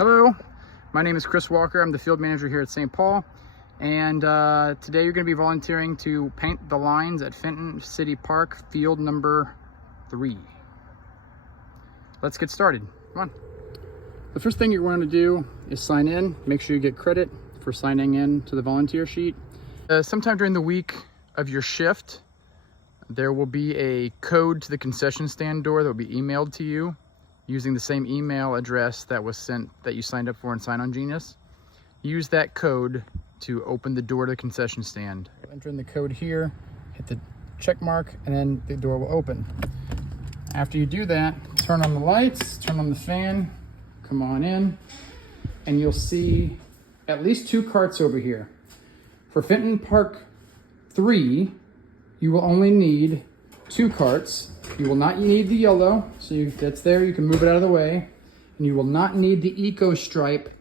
Hello, my name is Chris Walker. I'm the field manager here at St. Paul, and today you're going to be volunteering to paint the lines at Fenton City Park Field number 3. Let's get started. Come on. The first thing you want to do is sign in. Make sure you get credit for signing in to the volunteer sheet. Sometime during the week of your shift, there will be a code to the concession stand door that will be emailed to you using the same email address that was sent that you signed up for in Sign On Genius. Use that code to open the door to the concession stand. Enter in the code here, hit the check mark, and then the door will open. After you do that, turn on the lights, turn on the fan, come on in, and you'll see at least 2 carts over here. For Fenton Park 3, you will only need 2 carts. You will not need the yellow, so that's there, you can move it out of the way. And you will not need the Eco Stripe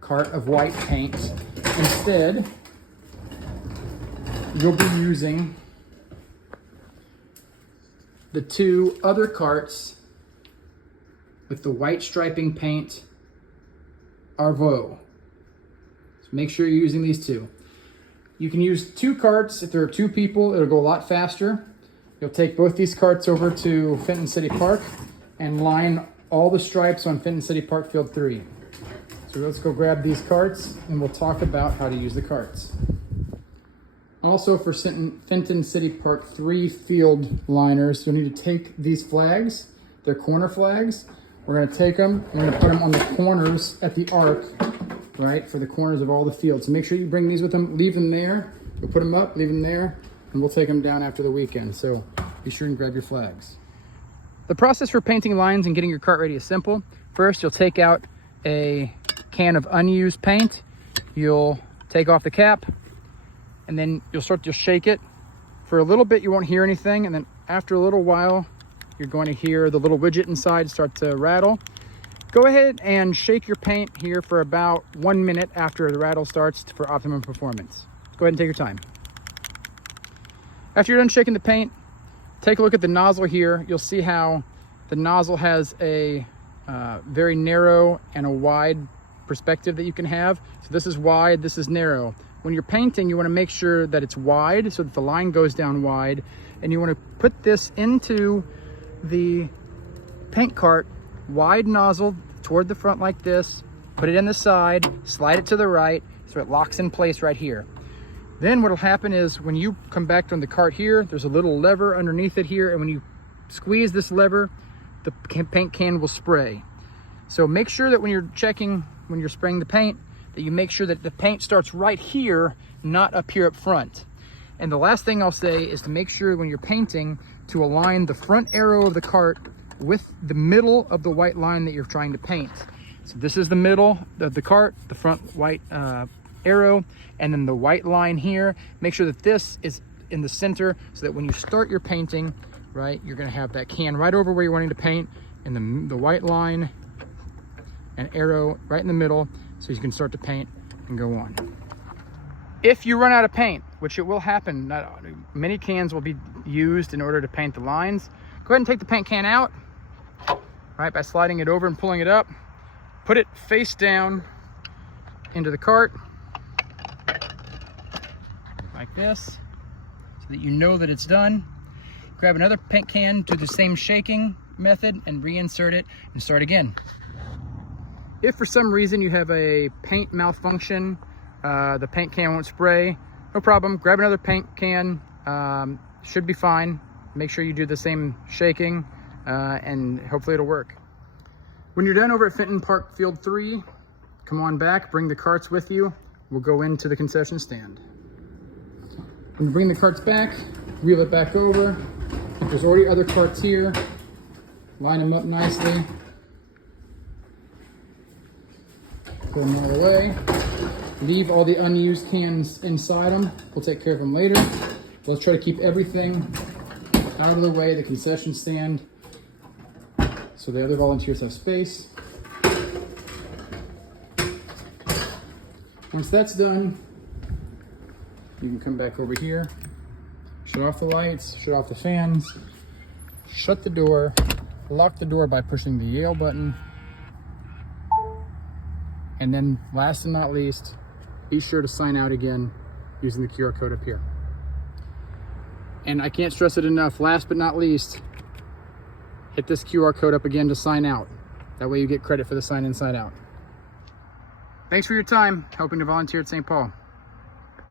cart of white paint. Instead, you'll be using the 2 other carts with the white striping paint Arvo. So make sure you're using these 2. You can use 2 carts if there are 2 people. It'll go a lot faster. You'll take both these carts over to Fenton City Park and line all the stripes on Fenton City Park Field 3. So let's go grab these carts and we'll talk about how to use the carts. Also for Fenton City Park 3 field liners, you'll need to take these flags. They're corner flags. We're going to take them and we're going to put them on the corners at the arc, right, for the corners of all the fields. So make sure you bring these with them, leave them there. You'll put them up, leave them there, and we'll take them down after the weekend. So be sure and grab your flags. The process for painting lines and getting your cart ready is simple. First, you'll take out a can of unused paint. You'll take off the cap, and then you'll shake it. For a little bit, you won't hear anything, and then after a little while, you're going to hear the little widget inside start to rattle. Go ahead and shake your paint here for about 1 minute after the rattle starts for optimum performance. Go ahead and take your time. After you're done shaking the paint, take a look at the nozzle here. You'll see how the nozzle has a very narrow and a wide perspective that you can have. So this is wide, this is narrow. When you're painting, you want to make sure that it's wide so that the line goes down wide, and you want to put this into the paint cart, wide nozzle toward the front like this, put it in the side, slide it to the right so it locks in place right here. Then what'll happen is when you come back on the cart here, there's a little lever underneath it here, and when you squeeze this lever, the paint can will spray. So make sure that when you're spraying the paint, that you make sure that the paint starts right here, not up here up front. And the last thing I'll say is to make sure when you're painting to align the front arrow of the cart with the middle of the white line that you're trying to paint. So this is the middle of the cart, the front white arrow, and then the white line here. Make sure that this is in the center so that when you start your painting, right, you're gonna have that can right over where you're wanting to paint, and the white line and arrow right in the middle so you can start to paint and go on. If you run out of paint, which it will happen, many cans will be used in order to paint the lines, go ahead and take the paint can out, right, by sliding it over and pulling it up. Put it face down into the cart, like this, so that you know that it's done. Grab another paint can, do the same shaking method, and reinsert it and start again. If for some reason you have a paint malfunction, the paint can won't spray, no problem. Grab another paint can, should be fine. Make sure you do the same shaking, and hopefully it'll work. When you're done over at Fenton Park Field 3, come on back, bring the carts with you. We'll go into the concession stand. When you bring the carts back, wheel it back over. If there's already other carts here, line them up nicely. Put them all away. Leave all the unused cans inside them. We'll take care of them later. Let's try to keep everything out of the way, the concession stand, so the other volunteers have space. Once that's done, you can come back over here, shut off the lights, shut off the fans, shut the door, lock the door by pushing the Yale button, And then last and not least, be sure to sign out again using the QR code up here. And I can't stress it enough, last but not least, hit this QR code up again to sign out. That way you get credit for the sign in, sign out. Thanks for your time, helping to volunteer at St. Paul.